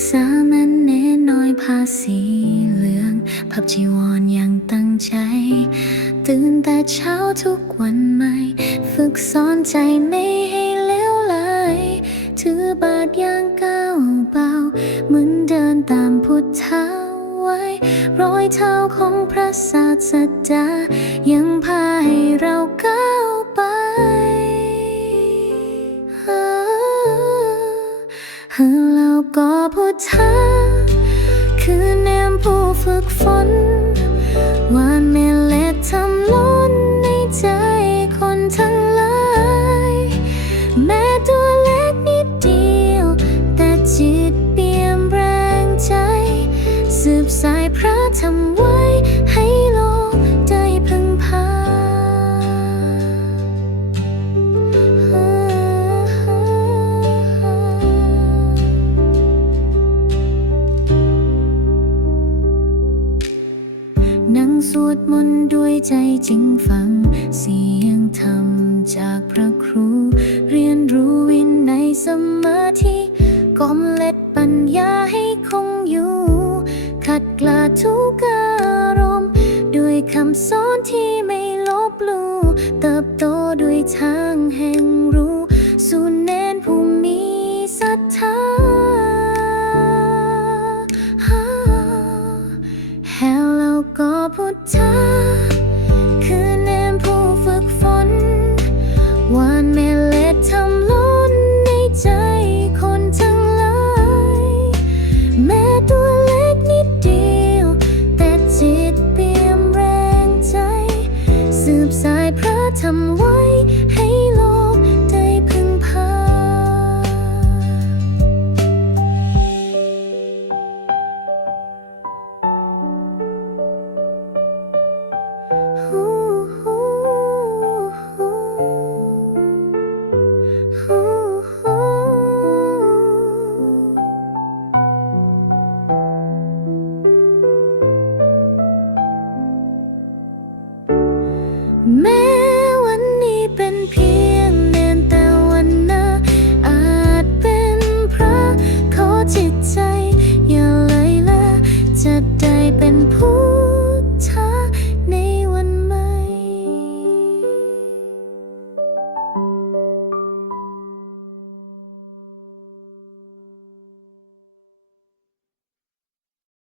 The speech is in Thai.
สามัญเนน้อยผ้าสีเหลือง พับจีวรอย่างตั้งใจ ตื่นแต่เช้าทุกวันใหม่ ฝึกสอนใจไม่ให้เลี้ยวไหลถือบาทอย่างก้าวเบาเหมือนเดินตามพุทธาไว้ รอยเท้าของพระศาสดายังพาให้เรา แล้วก็พุทธาคือแนมผู้ฝึกฝนหวานเมล็ดทำล้นในใจคนทั้งหลาย แม้ตัวเล็กนิดเดียว แต่จิตเปี่ยมแรงใจ สืบสายพระทำไว้ นั่งสวดมนต์ด้วยใจจริงฟัง เสียงธรรมจากพระครู เรียนรู้วินในยสมาธิกล่อมเล็ดปัญญาให้คงอยู่ ขัดกลาทุกอารมณ์ ด้วยคำสอนที่ไม่ลบลู่เติบโตด้วยทางแห่งรู้ พุทธาคือเนมผู้ฝึกฝนวานเมเล็ดทำล้นในใจคนทั้งหลาย แม้ตัวเล็กนิดเดียว แต่จิตเปี่ยมแรงใจ สืบสายพระธรรมว